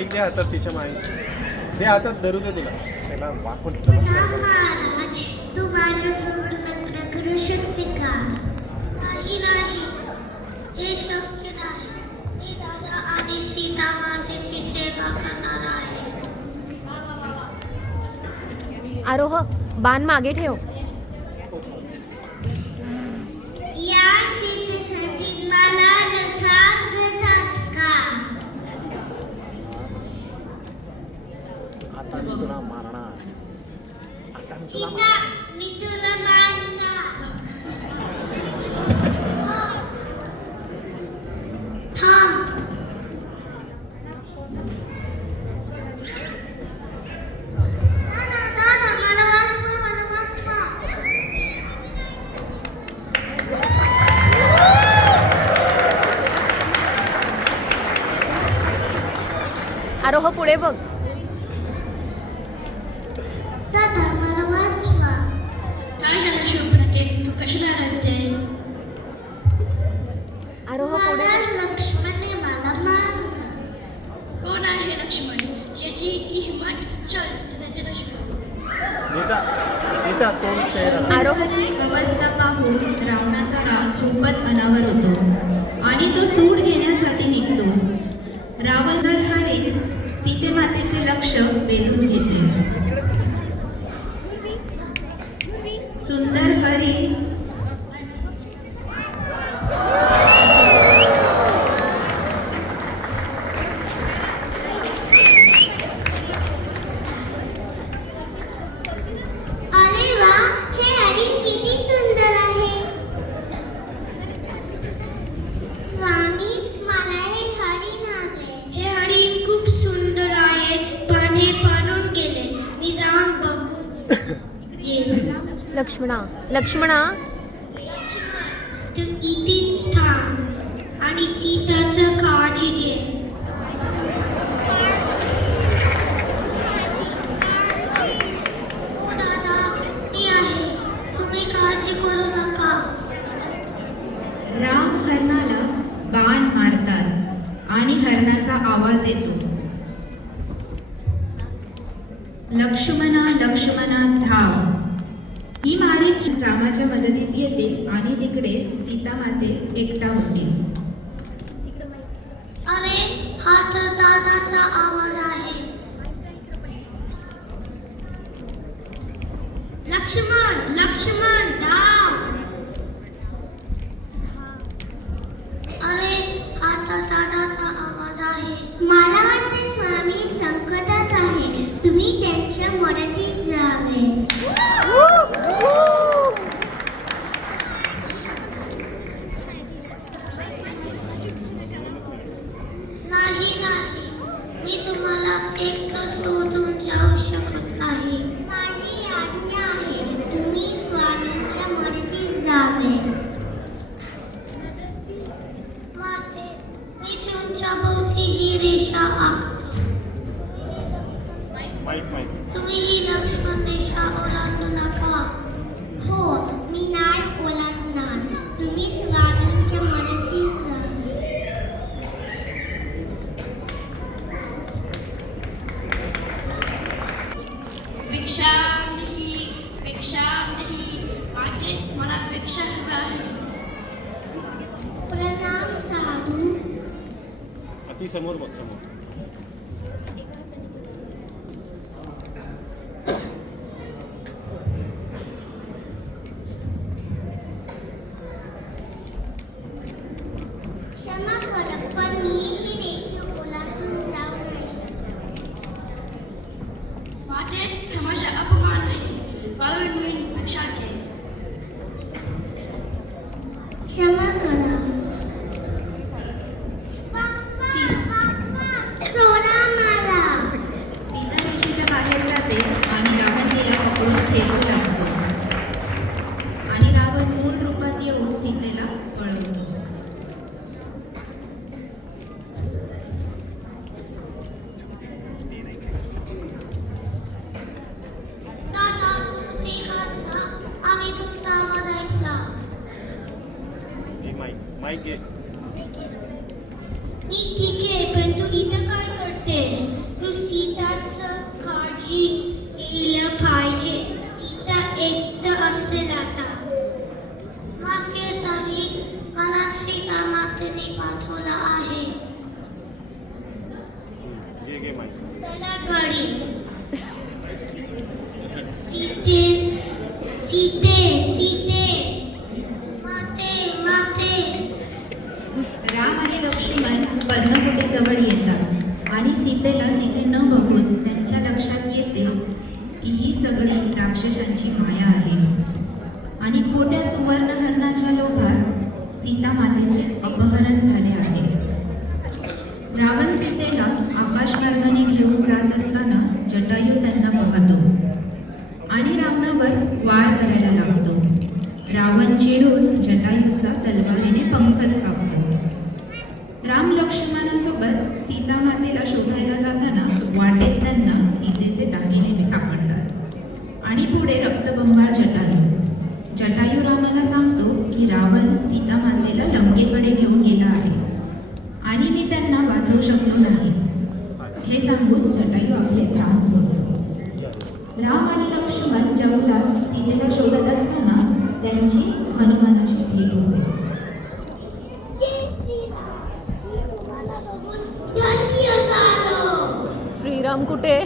एक दे हातात तिच्या माई दे हातात धरू दे तुला त्याला वाकून महाराज तू माझ्यासोबत लग्न करू शकते का? नाही नाही, हे शक्य नाही. मी दादा आणि सीता मातेची सेवा करणार आहे. आरोह बाण मागे ठेव. या सीतेसाठी मला त्रास देतात का? आता मी तुला मारणार आता मी तुला सीता, मी तुला मारणार. थांब. दादा, मला वाचवा, मला वाचवा. आरोह पुढे बघ. दादा, मला वाचवा. काय झालं शोभनते? तू कशाला रडते? आरोह पुढे महाराज लक्ष्मणने मला मारलं. कोण आहे लक्ष्मण? ज्याची इतकी हिंमत? चल त्याच्याला शोध. नीता नीता तोंड चेहरा आरोहची अवस्था पाहून रावणाचा राग खूपच अनावर होतो आणि तो सूड घेण्यासाठी निघतो. रावण नरहरी सीतेमातेचे लक्ष वेधून घेते. सुंदर हरी अरे वा, हे हरिण किती सुंदर आहे. स्वामी, मला हे हरिण हवे. हे हरिण खूप सुंदर आहे, पण हे पळून गेले. मी जाऊन बघू येईल. लक्ष्मणा लक्ष्मणा लक्ष्मण, तू इथेच थांब आणि सीताचं काळजी घे. हो दादा, मी आहे. तुम्ही काळजी करू नका. राम हरणाला बाण मारतात आणि हरणाचा आवाज येतो. लक्ष्मणा लक्ष्मणा धाव. ही मारीच रामाच्या मदतीस येते आणि तिकडे सीतामाते एकटा होते. अरे, हा तर दादाचा आवाज आहे. लक्ष्मण लक्ष्मण धाव. अरे, हा तर दादाचा आवाज आहे. मला वाटते स्वामी संकटात आहे. तुम्ही त्यांच्या मदतीत जावे. नाही नाही, मी तुम्हाला एकटं सोडून जाऊ शकत नाही. माझी आज्ञा आहे, तुम्ही स्वामींच्या मदतीत जावे. माते, मी तुमच्या भोवती ही रेषा आखतो. माईक माईक तुम्ही ही लक्ष्मण रेषा ओलांडू नका. हो, मी नाही ओलांडणार. तुम्ही स्वामींच्या मदतीत जावे. भिक्षा नाही माझे मला भिक्षा हवी आहे. प्रणाम साधू. अति समोर बघ समोर क्षमा करा, पण मी ही रेषा ओलांडून जाऊ नाही शकत. माझे हे माझा अपमान आहे. पाळून मी भिक्षा घे. क्षमा करा. सोडा मला. सीता रेषेच्या बाहेर जाते आणि रावण तिला पकडून खेचू लागतो आणि रावण मूळ रूपात येऊन सीतेला पळवतो. दादा, तुम्ही ते करता. आम्ही तुमचा आवाज ऐकला. माईक घे मी ठीक आहे, पण तू इथं काय करतेस? चला घरी. सीते सीते सीते माते माते. राम आणि लक्ष्मण पर्णकुटीजवळ येतात आणि सीतेला तिथे न बघून त्यांच्या लक्षात येते की ही सगळी राक्षसांची माया आहे आणि खोट्या सुवर्णहरणाच्या लोभात सीता मातेचे अपहरण झाले आहे. रावण सीतेला आकाशमार्गाने घेऊन जात असताना जटायू त्यांना पाहतो आणि रावणावर वार करायला लागतो. रावण चिडून जटायूचा तलवारीने पंखच कापतो. राम लक्ष्मणासोबत सीता मातेला शोधायला जाताना वाटेत त्यांना सीतेचे दागिने सापडतात आणि पुढे रक्तबंबाळ जटायू रामाला सांगतो की रावण सीता मातेला लंकेकडे घेऊन गेला आहे आणि मी त्यांना वाचवू शकलो नाही. हे सांगून जटायू आपले प्राण सोडतो. राम आणि लक्ष्मण जंगलात सीतेला शोधत असताना त्यांची हनुमानाशी भेट होते. जय श्रीराम. मी तुम्हाला बघून धन्य झालो. श्रीराम कुठे